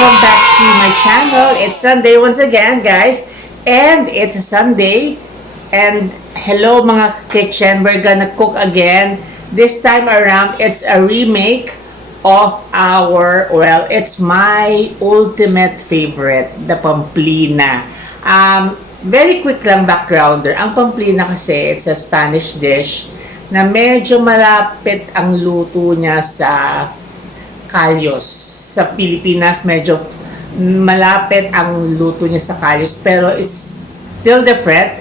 welcome back to my channel. It's Sunday once again, guys. And it's a Sunday. And hello mga kitchen, we're gonna cook again. This time around, it's a remake of it's my ultimate favorite, the Pamplina. Very quick lang backgrounder. Ang Pamplina kasi, it's a Spanish dish na medyo malapit ang luto niya sa Callos. Sa Pilipinas, medyo malapit ang luto niya sa Callos, pero it's still different.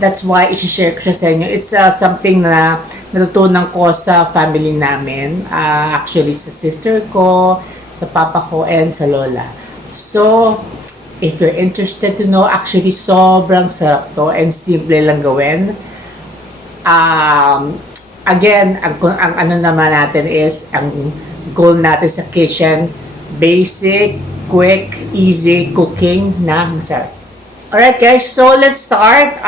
That's why i-share ko siya sa inyo. It's something na natutunan ko sa family namin. Actually, sa sister ko, sa papa ko, and sa lola. So, if you're interested to know, actually, sobrang sarap to and simple lang gawin. Again, ang ano naman natin is, ang goal natin sa kitchen, basic, quick, easy cooking na masarap. Alright guys, so let's start.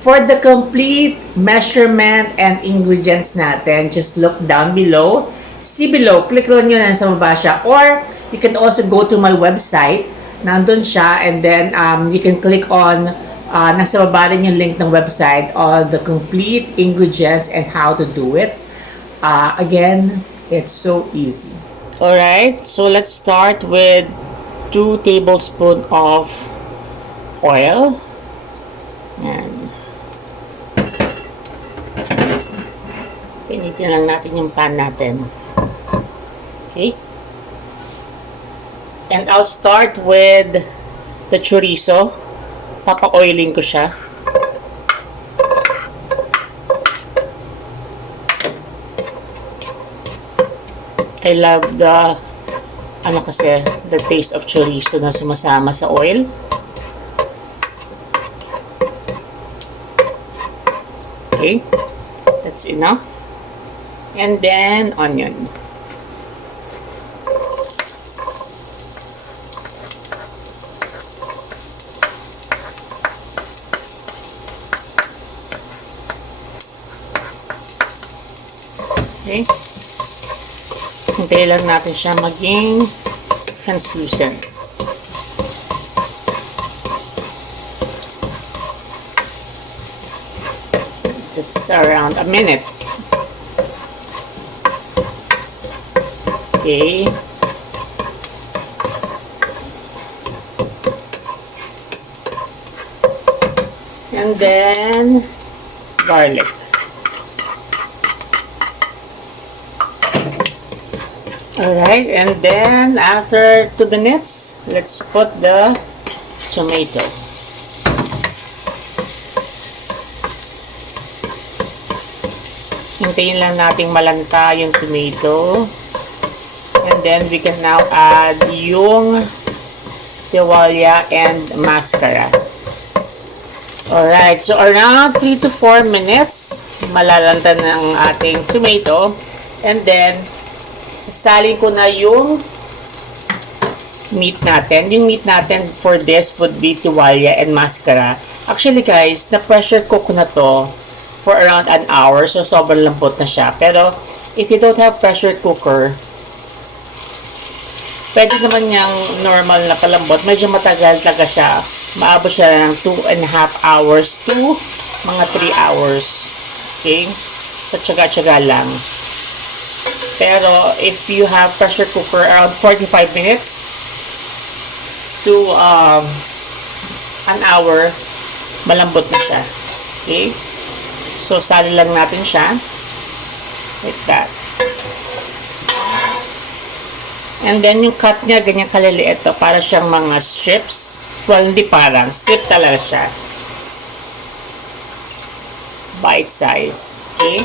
For the complete measurement and ingredients natin, just look down below. See below, click lang nyo na sa baba siya. Or, you can also go to my website. Nandun siya, and then you can click on nasa baba rin yung link ng website on the complete ingredients and how to do it. Again, it's so easy. Alright, so let's start with 2 tablespoons of oil. Yan. Pinitin lang natin yung pan natin. Okay. And I'll start with the chorizo. Papa-oiling ko siya. I love the the taste of chorizo na sumasama sa oil. Okay, that's enough. And then onion. Okay. Hintayin lang natin siya maging translucent. It's around a minute. Okay. And then garlic. Alright, and then after 2 minutes, let's put the tomato. Hintayin lang nating malanta yung tomato. And then we can now add yung tiwalya and maskara. Alright, so around 3 to 4 minutes, malalanta na ang ating tomato. And then, sasalin ko na yung meat natin. Yung meat natin for this would be tiwalya and maskara. Actually guys, na-pressure cook ko na to for around an hour. So, sobrang lambot na siya. Pero, if you don't have pressure cooker, pwede naman niyang normal na palambot. Medyo matagal talaga siya. Maabot siya ng 2.5 hours to mga 3 hours. Okay? So, tsaga-tsaga lang. Pero, if you have pressure cooker, around 45 minutes to an hour, malambot na siya. Okay? So, sali lang natin siya. Like that. And then, yung cut niya, ganyan kaliliit to. Para siyang mga strips. Well, hindi parang. Strip talaga siya. Bite size. Okay?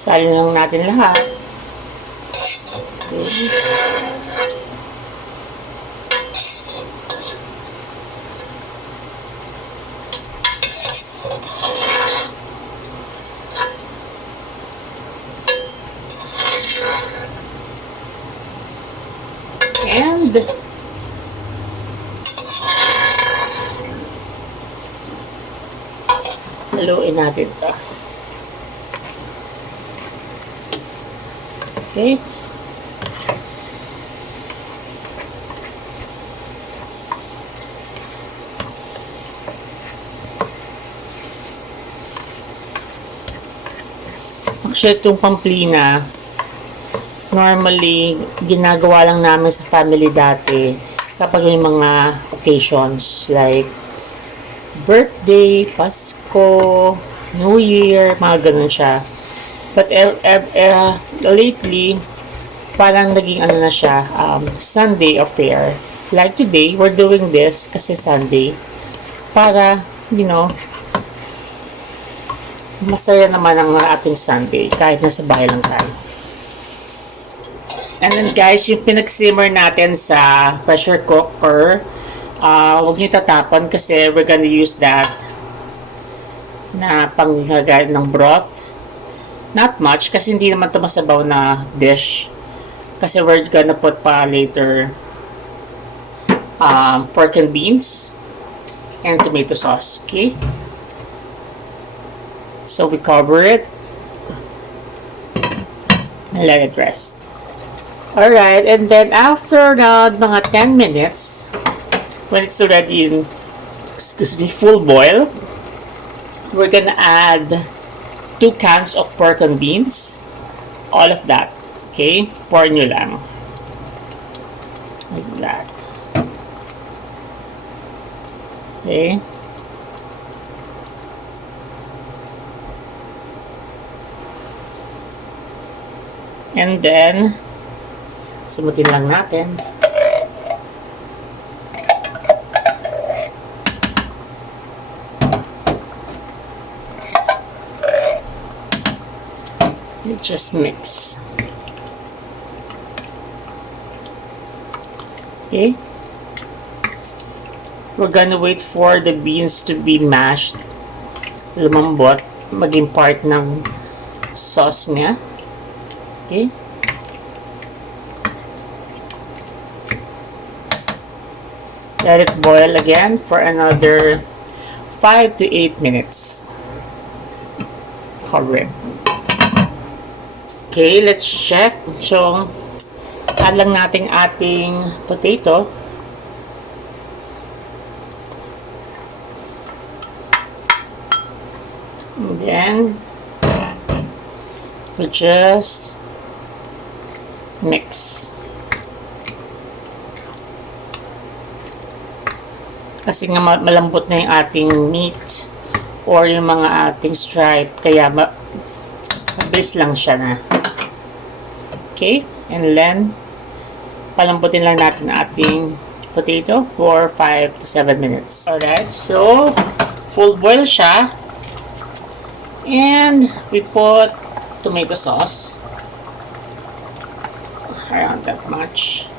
Salin lang natin lahat. Okay. And Haluin natin ito. Okay. Actually, itong Pamplina, normally, ginagawa lang namin sa family dati kapag may mga occasions like birthday, Pasko, New Year, mga ganun siya. But lately, parang naging ano na siya, Sunday affair. Like today, we're doing this kasi Sunday para, you know, masaya naman ang ating Sunday kahit nasa bahay lang tayo. And then guys, yung pinag-simmer natin sa pressure cooker, huwag nyo tatapon kasi we're gonna use that na panglagay ng broth. Not much kasi hindi naman ito masabaw na dish. Kasi we're gonna put pa later pork and beans and tomato sauce. Okay? So we cover it and let it rest. Alright, and then after mga 10 minutes, when it's already in, full boil, we're gonna add 2 cans of pork and beans. All of that. Okay? Pour nyo lang. Like that. Okay? And then, sumutin lang natin. You just mix. Okay? We're gonna wait for the beans to be mashed. Lumambot. Maging part ng sauce niya. Okay. Let it boil again for another 5 to 8 minutes. Cover it. Okay, let's check. So, add lang natin ating potato. And then, we just mix. Kasi nga malambot na yung ating meat or yung mga ating stripe, kaya mabilis lang siya na. Okay, and then palambutin lang natin ating potato for 5 to 7 minutes. Alright, so full boil siya, and we put tomato sauce. Around that much.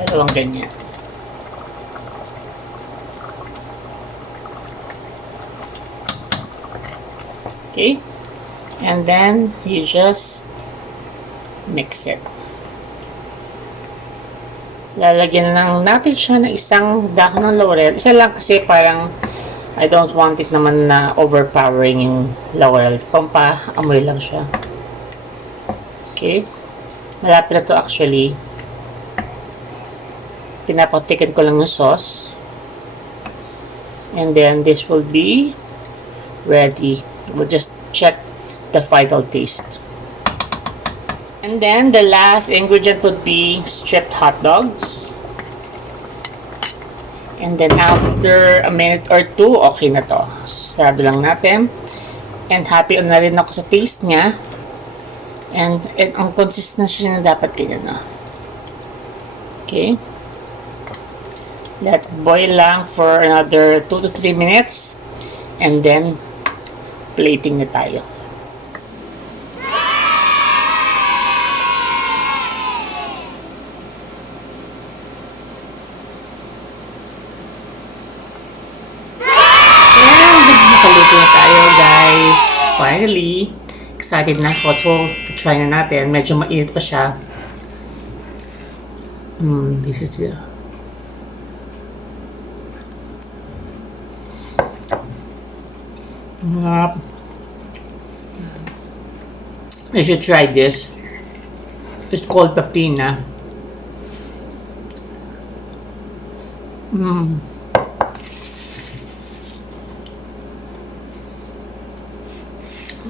Dalawang ganyan. Okay. And then, you just mix it. Lalagyan lang natin siya ng isang dahon ng laurel. Isa lang kasi parang I don't want it naman na overpowering yung laurel. Pampa-amoy lang siya. Okay. Malapit na to actually. Pinapatikin ko lang yung sauce. And then this will be ready. We'll just check the final taste. And then the last ingredient would be stripped hot dogs. And then after a minute or 2, okay na to. Sarado lang natin. And happy na rin ako sa taste niya. And ang consistency na dapat ganyan na. Okay. Let it boil lang for another 2 to 3 minutes. And then, plating na tayo. And, nakaluto na tayo, guys. Finally. Excited na ako to try na natin. Medyo mainit pa siya. This is it. You should try this. It's called Pamplina.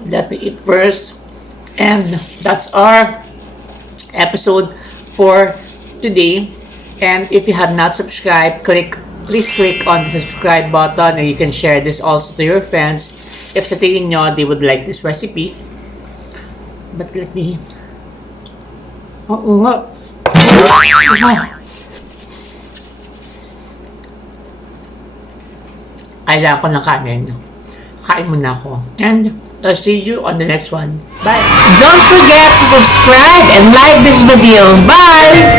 Let me eat first. And that's our episode for today. And if you have not subscribed, please click on the subscribe button, and you can share this also to your friends if sa tingin nyo they would like this recipe. But let me... Oo nga. Kailangan ko ng kanin. Kain muna ako. And I'll see you on the next one. Bye! Don't forget to subscribe and like this video. Bye!